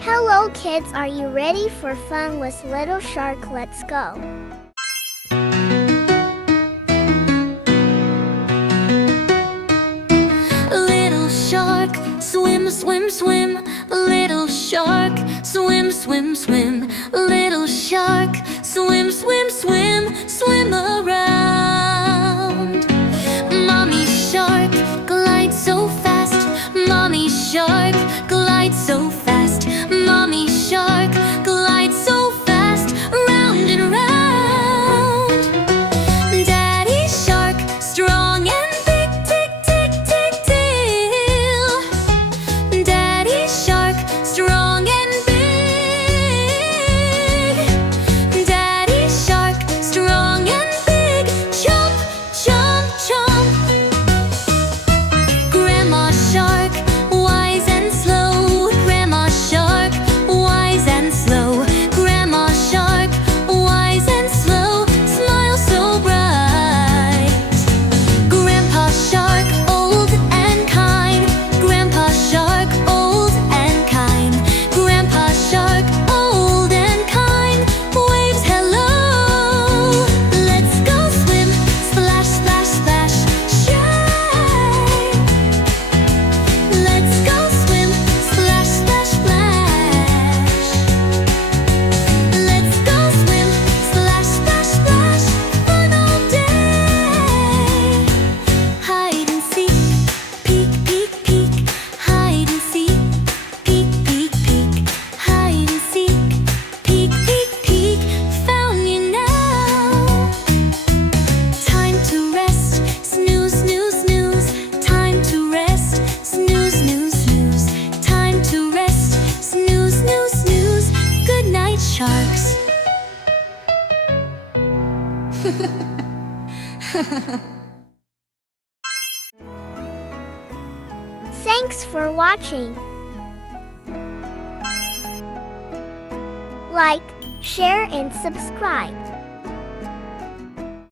Hello kids, are you ready for fun with Little Shark? Let's go. Little shark, swim, swim, swim. Little shark, swim, swim, swim. Little shark, swim, swim, swim. Swim around. Mommy shark, glide so fast. Mommy shark, glide so fast. Mommy shark, glide so fast. Round and round. Daddy shark, strong and big, tick, tick, tick, tail. Daddy shark, strong and big. Daddy shark, strong and big. Jump, jump, jump. Grandma shark, wise and slow. Grandma shark, wise and slow. Grandma shark, wise and slow. Smile so bright. Grandpa shark, old and kind. Grandpa shark, old and kind. Grandpa shark, old and kind. Waves hello. Let's go swim. Splash, splash, splash. Shine. Let's go swim. Splash, splash, splash. Let's go swim. Splash, splash, splash. Fun all day. Hide and seek. Peek, peek, peek. Hide and seek. Peek, peek, peek. Hide and seek. Peek, peek, peek. Found you now. Time to rest. Snooze, snooze, snooze. Time to rest. Snooze, snooze, snooze. Time to rest. Snooze, snooze, snooze. Good night, sharks. Thanks for watching. Like, share and subscribe.